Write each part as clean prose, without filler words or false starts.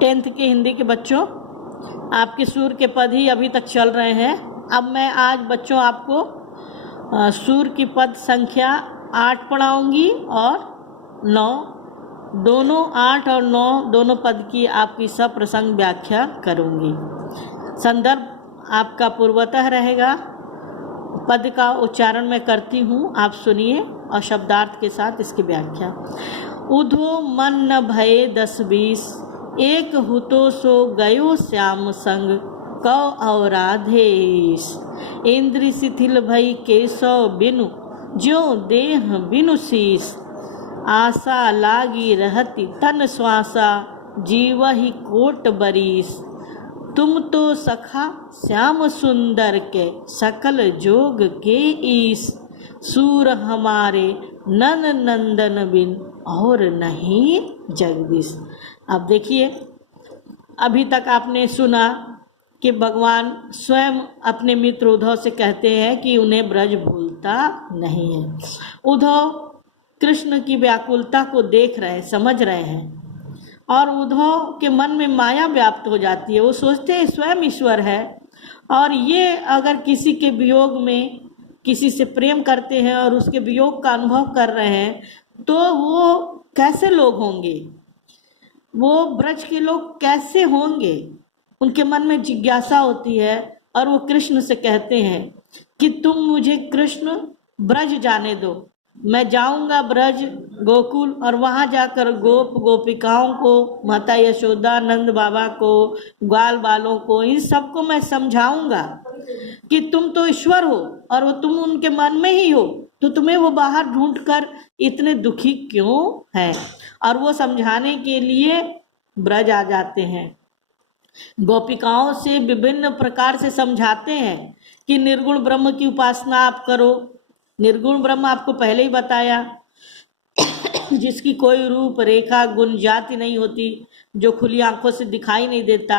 10th के हिंदी के बच्चों, आपके सूर के पद ही अभी तक चल रहे हैं। अब मैं आज बच्चों आपको सूर की पद संख्या 8 पढ़ाऊंगी और 9, दोनों 8 और 9 दोनों पद की आपकी सप्रसंग व्याख्या करूंगी। संदर्भ आपका पूर्वतः रहेगा। पद का उच्चारण मैं करती हूँ, आप सुनिए और शब्दार्थ के साथ इसकी व्याख्या। उधो मन न भये 10-20, एक हुतो सो गयो श्याम संग, कौ अवराधेश। इंद्रि शिथिल भई केशव बिनु, ज्यो देह बिनु शीस। आशा लागी रहती तन श्वासा, जीवहि कोट बरीस। तुम तो सखा श्याम सुंदर के, सकल जोग के ईश। सूर हमारे नन नंदन बिन, और नहीं जगदीश। अब देखिए, अभी तक आपने सुना कि भगवान स्वयं अपने मित्र उद्धव से कहते हैं कि उन्हें ब्रज भूलता नहीं है। उद्धव कृष्ण की व्याकुलता को देख रहे हैं, समझ रहे हैं, और उद्धव के मन में माया व्याप्त हो जाती है। वो सोचते हैं स्वयं ईश्वर है, और ये अगर किसी के वियोग में किसी से प्रेम करते हैं और उसके वियोग का अनुभव कर रहे हैं, तो वो कैसे लोग होंगे, वो ब्रज के लोग कैसे होंगे। उनके मन में जिज्ञासा होती है और वो कृष्ण से कहते हैं कि तुम मुझे कृष्ण ब्रज जाने दो, मैं जाऊंगा ब्रज गोकुल, और वहां जाकर गोप गोपिकाओं को, माता यशोदा, नंद बाबा को, ग्वाल बालों को, इन सबको मैं समझाऊंगा कि तुम तो ईश्वर हो और वो तुम उनके मन में ही हो, तो तुम्हें वो बाहर ढूंढकर इतने दुखी क्यों हैं। और वो समझाने के लिए ब्रज आ जाते हैं। गोपिकाओं से विभिन्न प्रकार से समझाते हैं कि निर्गुण ब्रह्म की उपासना आप करो। निर्गुण ब्रह्म आपको पहले ही बताया, जिसकी कोई रूप रेखा गुण जाति नहीं होती, जो खुली आंखों से दिखाई नहीं देता।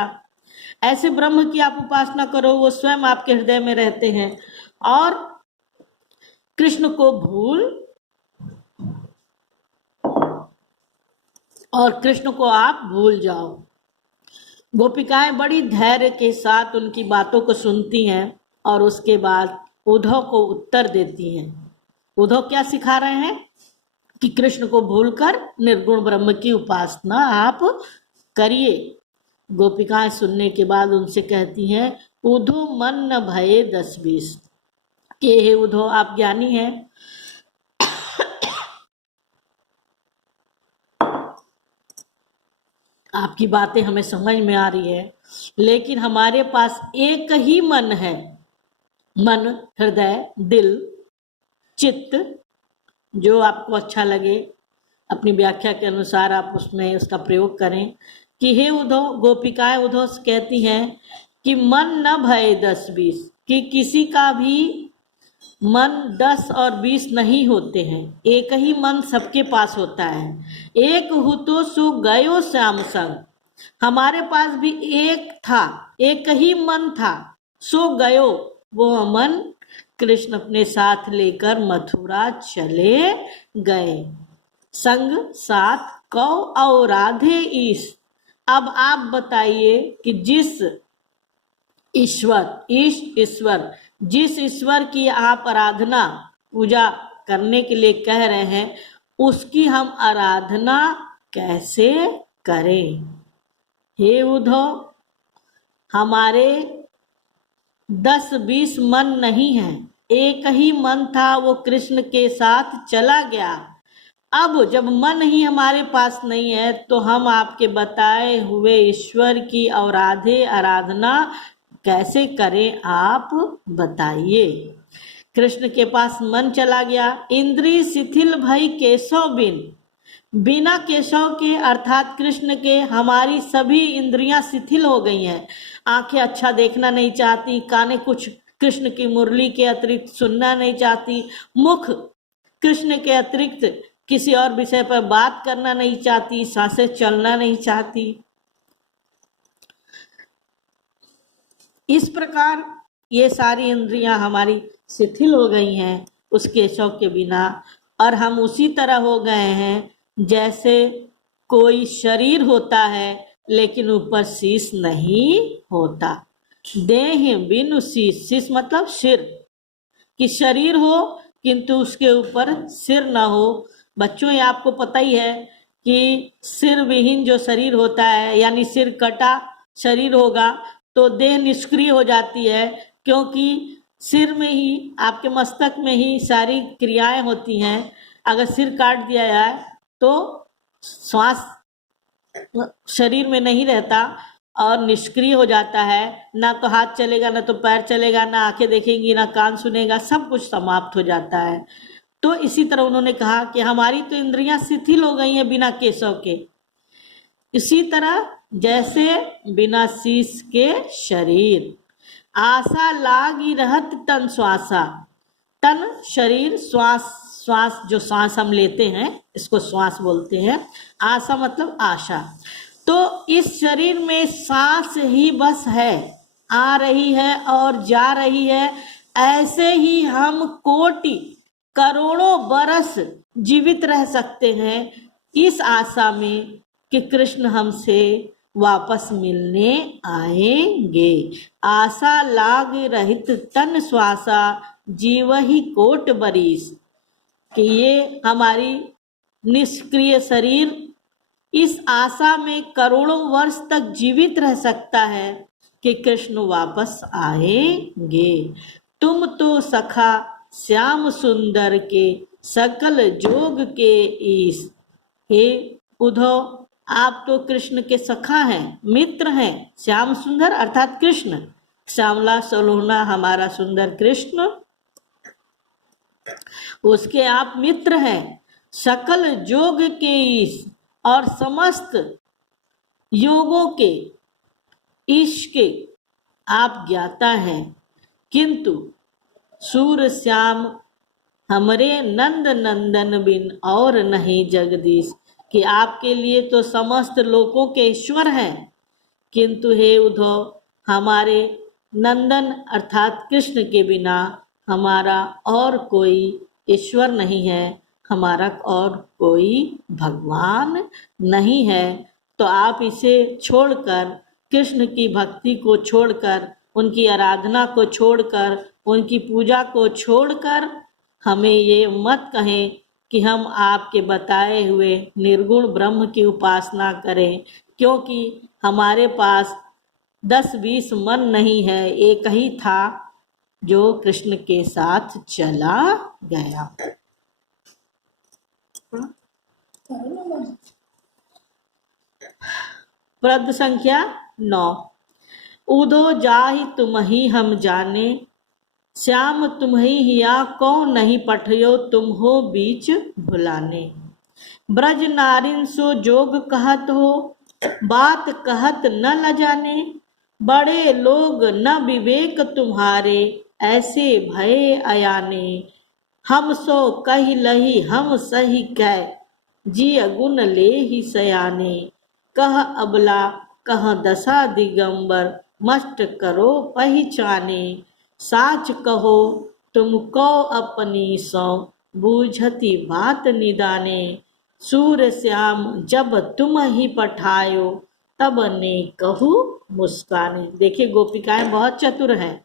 ऐसे ब्रह्म की आप उपासना करो, वो स्वयं आपके हृदय में रहते हैं, और कृष्ण को कृष्ण को आप भूल जाओ। गोपिकाएं बड़ी धैर्य के साथ उनकी बातों को सुनती हैं और उसके बाद उद्धव को उत्तर देती हैं। उद्धव क्या सिखा रहे हैं कि कृष्ण को भूलकर निर्गुण ब्रह्म की उपासना आप करिए। गोपिकाएं सुनने के बाद उनसे कहती हैं, उद्धव मन न भये 10-20, कि हे उद्धव आप ज्ञानी हैं, आपकी बातें हमें समझ में आ रही है, लेकिन हमारे पास एक ही मन है। मन, हृदय, दिल, चित्त, जो आपको अच्छा लगे अपनी व्याख्या के अनुसार आप उसमें उसका प्रयोग करें। कि हे उद्धव, गोपिकाएं उद्धव से कहती हैं कि मन न भय 10-20, कि किसी का भी मन 10 और 20 नहीं होते हैं, एक ही मन सबके पास होता है। एक हुतो सो गयो श्याम संग, हमारे पास भी एक था, एक ही मन था, सो गयो, वो मन कृष्ण अपने साथ लेकर मथुरा चले गए। संग साथ कौ और राधे ईश। अब आप बताइए कि जिस ईश्वर जिस ईश्वर की आप आराधना पूजा करने के लिए कह रहे हैं, उसकी हम आराधना कैसे करें। हे उद्धव, हमारे 10-20 मन नहीं है, एक ही मन था, वो कृष्ण के साथ चला गया। अब जब मन ही हमारे पास नहीं है, तो हम आपके बताए हुए ईश्वर की आराधना कैसे करें, आप बताइए। कृष्ण के पास मन चला गया। इंद्रिय शिथिल भई केशव बिन, बिना केशव के अर्थात कृष्ण के हमारी सभी इंद्रियां शिथिल हो गई हैं। आंखें अच्छा देखना नहीं चाहती, कानें कुछ कृष्ण की मुरली के अतिरिक्त सुनना नहीं चाहती, मुख कृष्ण के अतिरिक्त किसी और विषय पर बात करना नहीं चाहती, सांसें चलना नहीं चाहती। इस प्रकार ये सारी इंद्रियां हमारी शिथिल हो गई हैं उस केशव के बिना, और हम उसी तरह हो गए हैं जैसे कोई शरीर होता है लेकिन ऊपर शीश नहीं होता। देह बिनु शीश, शीश मतलब सिर, कि शरीर हो किंतु उसके ऊपर सिर ना हो। बच्चों, ये आपको पता ही है कि सिर विहीन जो शरीर होता है, यानी सिर कटा शरीर होगा तो देह निष्क्रिय हो जाती है, क्योंकि सिर में ही, आपके मस्तक में ही सारी क्रियाएं होती हैं। अगर सिर काट दिया जाए तो श्वास शरीर में नहीं रहता और निष्क्रिय हो जाता है। ना तो हाथ चलेगा, ना तो पैर चलेगा, ना आंखें देखेंगी, ना कान सुनेगा, सब कुछ समाप्त हो जाता है। तो इसी तरह उन्होंने कहा कि हमारी तो इंद्रियां शिथिल हो गई हैं बिना केशव के। इसी तरह जैसे बिना शीश के शरीर, आशा लागी रहत तन श्वासा। तन शरीर, श्वास, श्वास जो सांस हम लेते हैं इसको श्वास बोलते हैं। आशा मतलब आशा। तो इस शरीर में सांस ही बस है, आ रही है और जा रही है। ऐसे ही हम कोटि करोड़ों बरस जीवित रह सकते हैं इस आशा में कि कृष्ण हमसे वापस मिलने आएंगे। आशा लाग रहित तन श्वासा, जीव ही कोट बरीस, कि ये हमारी निष्क्रिय शरीर इस आशा में करोड़ों वर्ष तक जीवित रह सकता है कि कृष्ण वापस आएंगे। तुम तो सखा श्याम सुंदर के, सकल जोग के ईश। हे उद्धव, आप तो कृष्ण के सखा हैं, मित्र हैं। श्याम सुंदर अर्थात कृष्ण, श्यामला सलोना हमारा सुंदर कृष्ण, उसके आप मित्र हैं। सकल जोग के ईश, और समस्त योगों के ईश के आप ज्ञाता हैं। किंतु सूर श्याम हमरे नंद नंदन बिन और नहीं जगदीश, कि आपके लिए तो समस्त लोकों के ईश्वर हैं, किंतु हे उद्धव, हमारे नंदन अर्थात कृष्ण के बिना हमारा और कोई ईश्वर नहीं है, हमारा और कोई भगवान नहीं है। तो आप इसे छोड़कर, कृष्ण की भक्ति को छोड़कर, उनकी आराधना को छोड़कर, उनकी पूजा को छोड़कर हमें ये मत कहें कि हम आपके बताए हुए निर्गुण ब्रह्म की उपासना करें, क्योंकि हमारे पास 10-20 मन नहीं है, एक ही था जो कृष्ण के साथ चला गया। पद संख्या 9। उदो जाहि तुम्हि हम जाने, श्याम तुम्हि हिया कौन नहीं पठयो, तुम हो बीच भुलाने। ब्रज नारिन सो जोग कहत हो, बात कहत न ल जाने। बड़े लोग न विवेक तुम्हारे, ऐसे भय अयाने। हम सो कही लही हम सही कह, जिय गुण ले ही सयाने। कह अबला कह दशा दिगंबर, मस्ट करो पहचाने। साच कहो तुम को अपनी सौ, बूझती बात निदाने। सूर श्याम जब तुम ही पठायो, तब ने कहू मुस्काने। देखिए, गोपिकाएं बहुत चतुर हैं।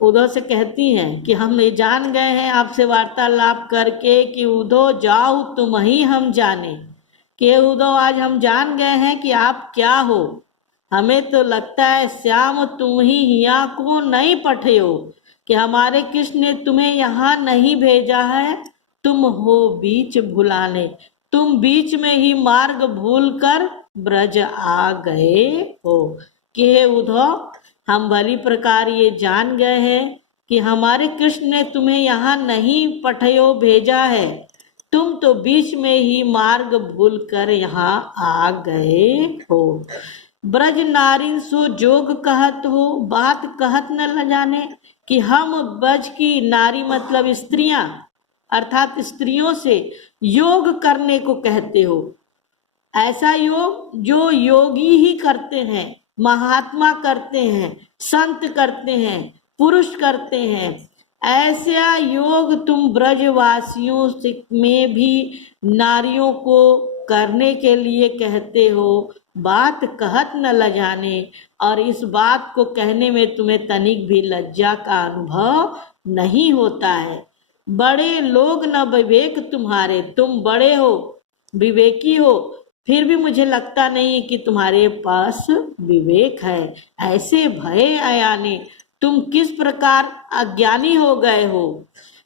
उद्धव से कहती हैं कि हम ये जान गए हैं आपसे वार्तालाप करके कि उद्धव जाओ तुम ही हम जाने, कि उद्धव आज हम जान गए हैं कि आप क्या हो। हमें तो लगता है श्याम तुम ही हिया को नहीं पठयो, कि हमारे कृष्ण ने तुम्हें यहाँ नहीं भेजा है, तुम हो बीच भुलाने। तुम बीच में ही मार्ग भूल कर ब्रज आ गए हो। कि हे उद्धव, हम भली प्रकार ये जान गए हैं कि हमारे कृष्ण ने तुम्हें यहाँ नहीं पठयो भेजा है, तुम तो बीच में ही मार्ग भूल कर यहाँ आ गए हो। ब्रज नारिन सो जोग कहत हो, बात कहत न ल जाने। कि हम ब्रज की नारी मतलब स्त्रियां, अर्थात स्त्रियों से योग करने को कहते हो। ऐसा योग जो योगी ही करते हैं, महात्मा करते हैं, संत करते हैं, पुरुष करते हैं। ऐसा योग तुम ब्रजवासियों में भी नारियों को करने के लिए कहते हो, बात कहत न लजाने, और इस बात को कहने में तुम्हें तनिक भी लज्जा का अनुभव नहीं होता है। बड़े लोग न विवेक तुम्हारे, तुम बड़े हो, विवेकी हो, फिर भी मुझे लगता नहीं कि तुम्हारे पास विवेक है। ऐसे भय आयाने, तुम किस प्रकार अज्ञानी हो गए हो।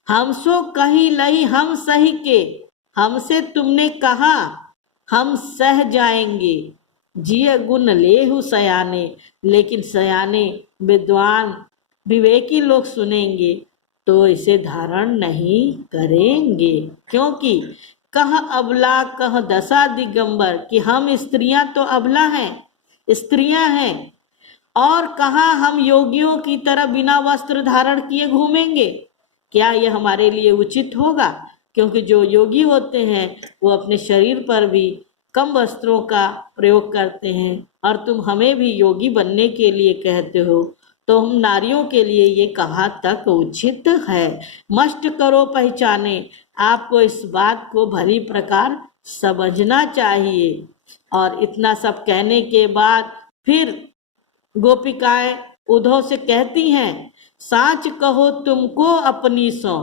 हम सो कही लही हम सही के, हमसे तुमने कहा हम सह जाएंगे। जिय गुण लेहु सयाने, लेकिन सयाने विद्वान विवेकी लोग सुनेंगे तो इसे धारण नहीं करेंगे, क्योंकि कह अबला कह दशा दिगंबर, कि हम स्त्रियां तो अबला हैं, स्त्रियां हैं, और कहाँ हम योगियों की तरह बिना वस्त्र धारण किए घूमेंगे। क्या यह हमारे लिए उचित होगा? क्योंकि जो योगी होते हैं वो अपने शरीर पर भी कम वस्त्रों का प्रयोग करते हैं, और तुम हमें भी योगी बनने के लिए कहते हो, तो हम नारियों के लिए ये कहाँ तक उचित है। मस्ट करो पहचाने, आपको इस बात को भली प्रकार समझना चाहिए। और इतना सब कहने के बाद फिर गोपिकाएं उद्धव से कहती हैं, साच कहो तुमको अपनी सौ।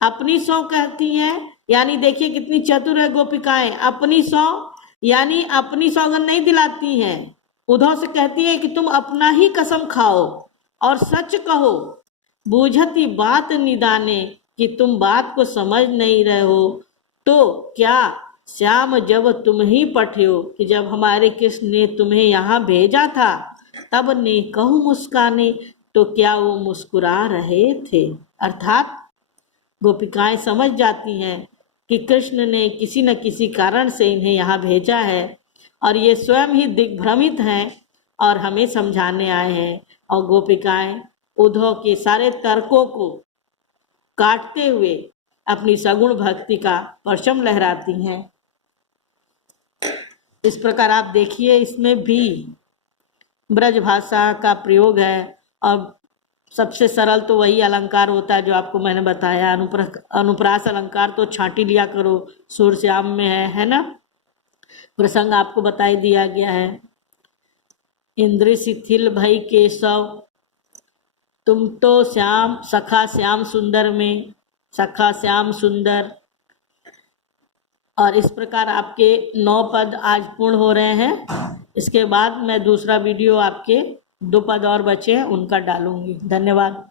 अपनी सौ कहती हैं, यानी देखिए कितनी चतुर है गोपिकाएं। अपनी सौ यानी अपनी सौगंध नहीं दिलाती हैं, उद्धव से कहती है कि तुम अपना ही कसम खाओ और सच कहो। बूझती बात निदाने, कि तुम बात को समझ नहीं रहे हो। तो क्या श्याम जब तुम ही पठियो, कि जब हमारे कृष्ण ने तुम्हें यहाँ भेजा था तब ने कहूँ मुस्काने, तो क्या वो मुस्कुरा रहे थे। अर्थात गोपिकाएं समझ जाती हैं कि कृष्ण ने किसी न किसी कारण से इन्हें यहाँ भेजा है, और ये स्वयं ही दिग्भ्रमित हैं और हमें समझाने आए हैं। और गोपिकाएं उद्धव के सारे तर्कों को काटते हुए अपनी सगुण भक्ति का परचम लहराती हैं। इस प्रकार आप देखिए, इसमें भी ब्रज भाषा का प्रयोग है, और सबसे सरल तो वही अलंकार होता है जो आपको मैंने बताया। अनुप्रास अलंकार तो छांटी लिया करो, सुर श्याम में है ना। प्रसंग आपको बताई दिया गया है। इंद्र शिथिल भई केशव, तुम तो श्याम सखा श्याम सुंदर में, सखा श्याम सुंदर। और इस प्रकार आपके 9 पद आज पूर्ण हो रहे हैं। इसके बाद मैं दूसरा वीडियो आपके 2 पद और बचे हैं उनका डालूंगी। धन्यवाद।